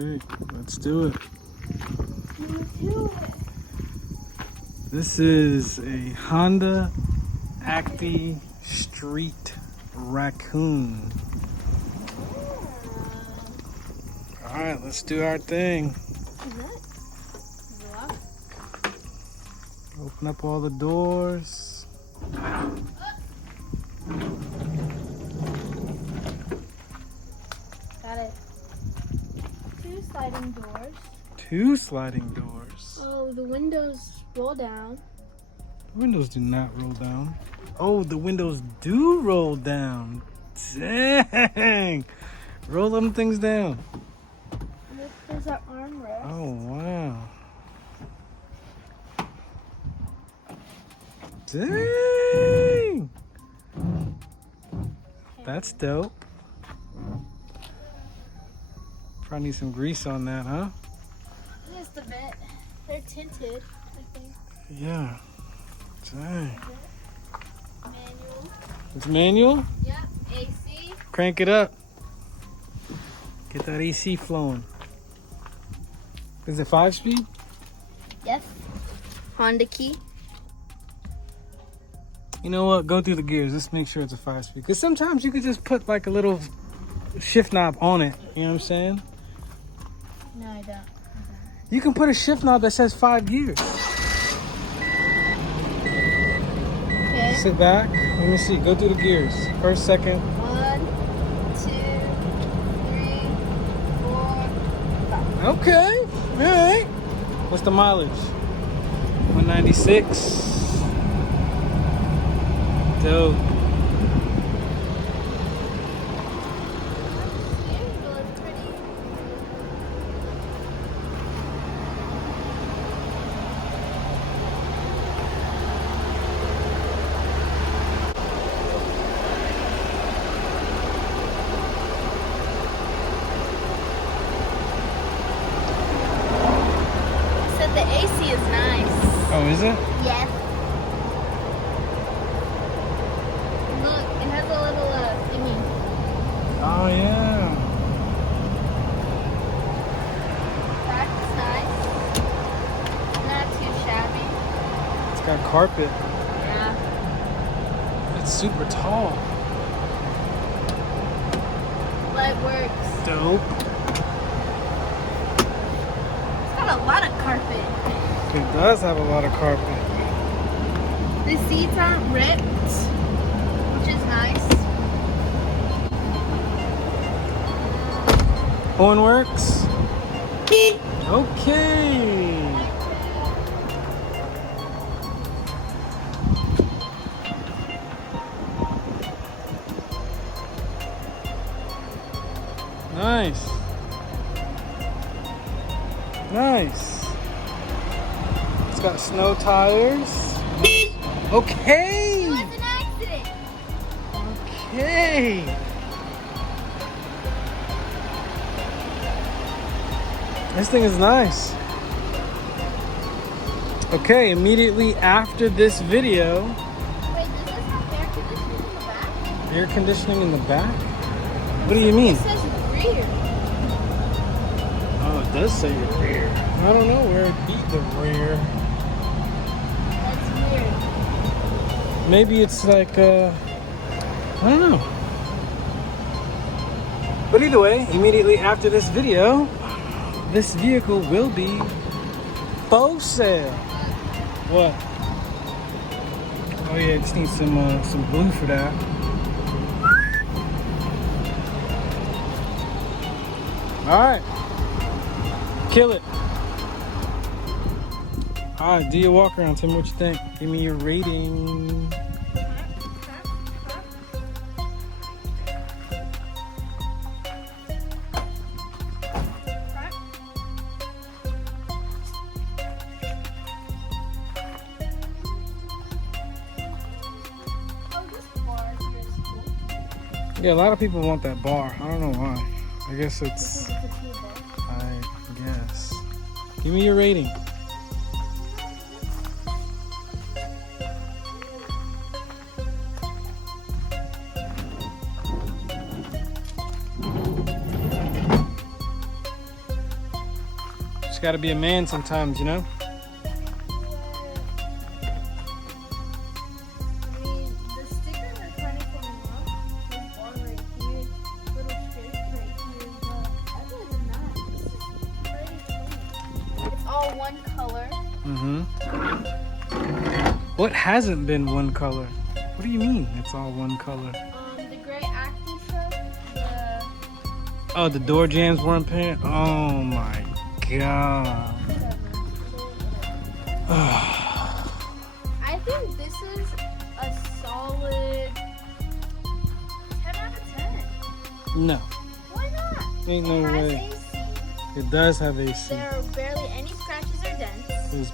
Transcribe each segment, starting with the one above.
Okay, let's do it. Let's do it. This is a Honda Acty Street Raccoon. Alright, let's do our thing. Open up all the doors. Got it. 2 sliding doors. 2 sliding doors. Oh, the windows roll down. The windows do not roll down. Oh, the windows do roll down. Dang! Roll them things down. Look, there's our armrest. Oh, wow. Dang! That's dope. Probably need some grease on that, huh? Just a bit. They're tinted, I think. Yeah. Dang. Manual. It's manual? Yep. AC. Crank it up. Get that AC flowing. Is it 5-speed? Yes. Honda key. You know what? Go through the gears. Let's make sure it's a 5-speed. Because sometimes you could just put like a little shift knob on it. You know what I'm saying? No, I don't. You can put a shift knob that says 5 gears. Okay. Sit back. Let me see. Go through the gears. First, second. 1, 2, 3, 4, 5. Okay. All right. What's the mileage? 196. Dope. The AC is nice. Oh, is it? Yes. Look, it has a little thingy. Oh, yeah. That's nice. Not too shabby. It's got carpet. Yeah. It's super tall. But it works. Dope. It's got a lot of carpet. It does have a lot of carpet. The seats aren't ripped, which is nice. Horn works? Okay. Nice. Nice. It's got snow tires. Okay. It was an accident. Okay. This thing is nice. Okay, immediately after this video. Wait, does this have air conditioning in the back? Air conditioning in the back? What do you mean? It says rear. Oh, it does say rear. I don't know where it beat the rear. That's weird. Maybe it's like, I don't know. But either way, immediately after this video, this vehicle will be for sale. What? Oh yeah, it just needs some glue for that. All right, kill it. All right, do your walk around. Tell me what you think. Give me your rating. Yeah, a lot of people want that bar. I don't know why. I guess it's, I guess. Give me your rating. Just gotta be a man sometimes, you know? I mean, the stickers are kind of coming off. There's one right here, little strips right here, but other than that, it's pretty clean. It's all one color. Mm-hmm. What hasn't been one color? What do you mean it's all one color? The gray Acty truck, Oh, the door jambs weren't painted? Oh my god. I think this is a solid 10 out of 10. No, Why not? ain't It no has way. AC. It does have AC. There are barely any scratches or dents.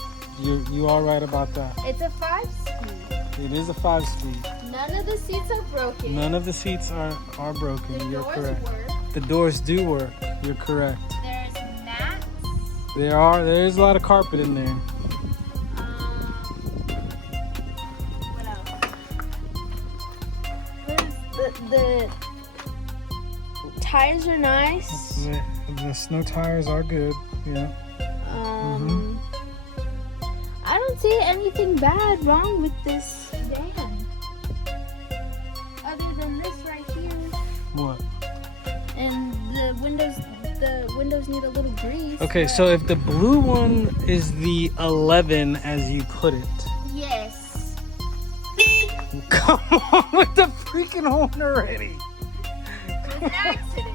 You are right about that. It's a 5-speed. It is a 5-speed. None of the seats are broken. None of the seats are broken. The You're doors correct. work. The doors do work. You're correct. There's mats. There is a lot of carpet in there. What else? The tires are nice. The snow tires are good. Yeah. I don't see anything bad wrong with this van. Other than this right here. What? And the windows need a little grease. Okay, so if the blue one is the 11 as you put it. Yes. Come on with the freaking horn already. It was an accident.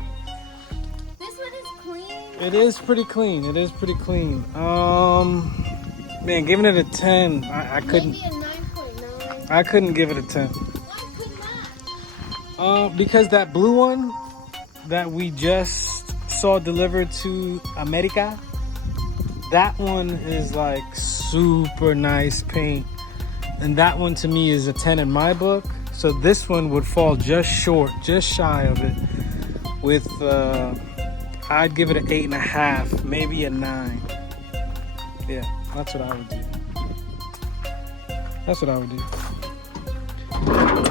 This one is clean. It is pretty clean. It is pretty clean. Man, giving it a 10, I couldn't. Maybe a 9.9. I couldn't give it a 10. Why could not? Because that blue one that we just saw delivered to America, that one is like super nice paint, and that one to me is a 10 in my book. So this one would fall just short, just shy of it. With I'd give it an 8.5, maybe a 9. Yeah, that's what I would do. That's what I would do.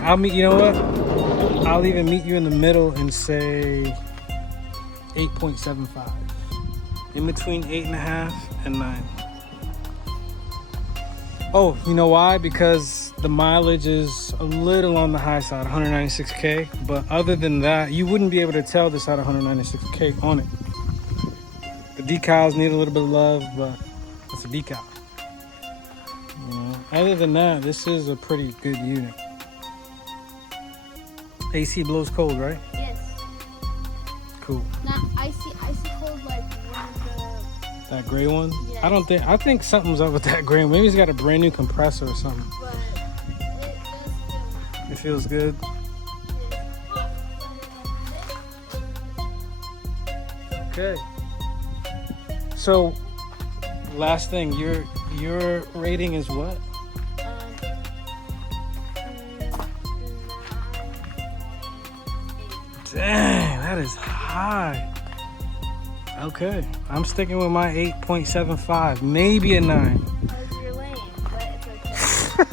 I'll meet, you know what? I'll even meet you in the middle and say 8.75. In between 8.5 and 9. Oh, you know why? Because the mileage is a little on the high side, 196K. But other than that, you wouldn't be able to tell this had 196K on it. The decals need a little bit of love, but it's a decal. You know, other than that, this is a pretty good unit. AC blows cold, right? Yes. Cool. Not icy cold like one of That gray one? Yes. I think something's up with that gray one. Maybe it's got a brand new compressor or something. but it does feel It feels good. hot. Okay. So, last thing, your rating is what? 9.8. Dang, that is high. Okay, I'm sticking with my 8.75, maybe a 9. You're lame, but it's okay.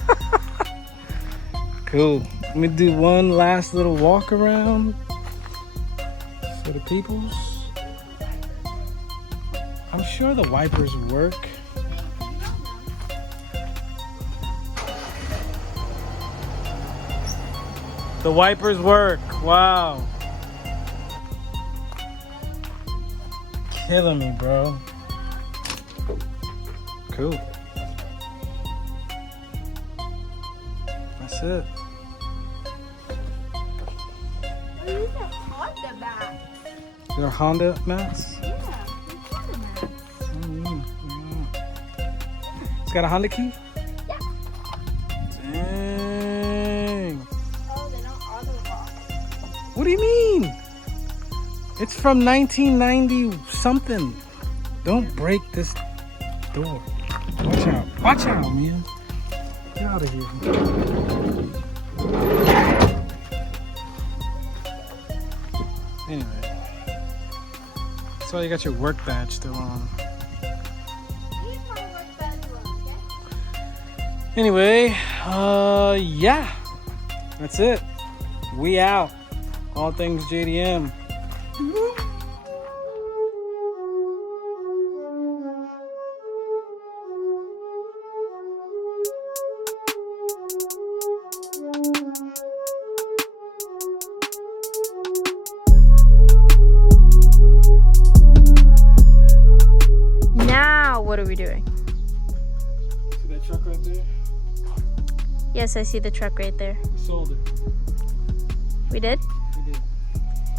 Cool. Let me do one last little walk around for the peoples. I'm sure the wipers work. The wipers work. Wow. Killing me, bro. Cool. That's it. Oh, these are Honda bags. They're Honda mats? Yeah, they're Honda mats. It's got a Honda key? Yeah. Dang. Oh, they don't auto lock. What do you mean? It's from 1990 something. Don't break this door. Watch out. Watch out, man. Get out of here. Anyway. So you got your work badge still on. Leave my work badge on, okay? Anyway, yeah. That's it. We out. All things JDM. Yes, I see the truck right there. We sold it. We did? We did.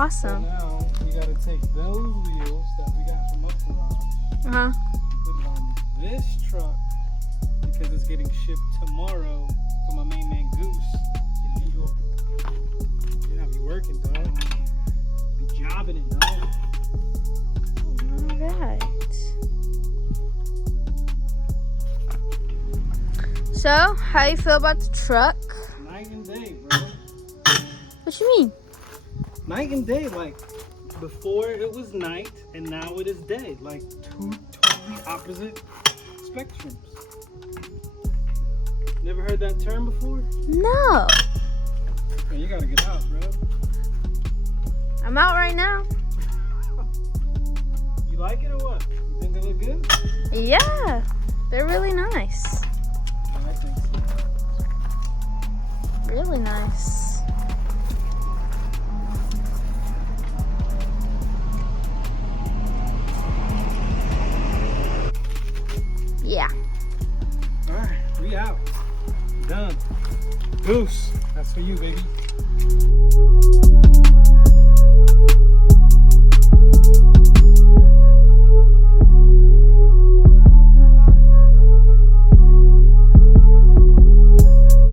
Awesome. So now we gotta take those wheels that we got from up garage, Uh-huh. put it on this truck because it's getting shipped tomorrow for my main man Goose in New York. Yeah, I'll be working, dog. Be jobbing it, dog. Alright. So, how you feel about the truck? Night and day, bro. What you mean? Night and day, like before it was night and now it is day. Like two totally opposite spectrums. Never heard that term before? No. Man, you gotta get out, bro. I'm out right now. You like it or what? You think they look good? Yeah. They're really nice. I think so. Really nice. Yeah. Alright, we out. Done. Goose, that's for you, baby.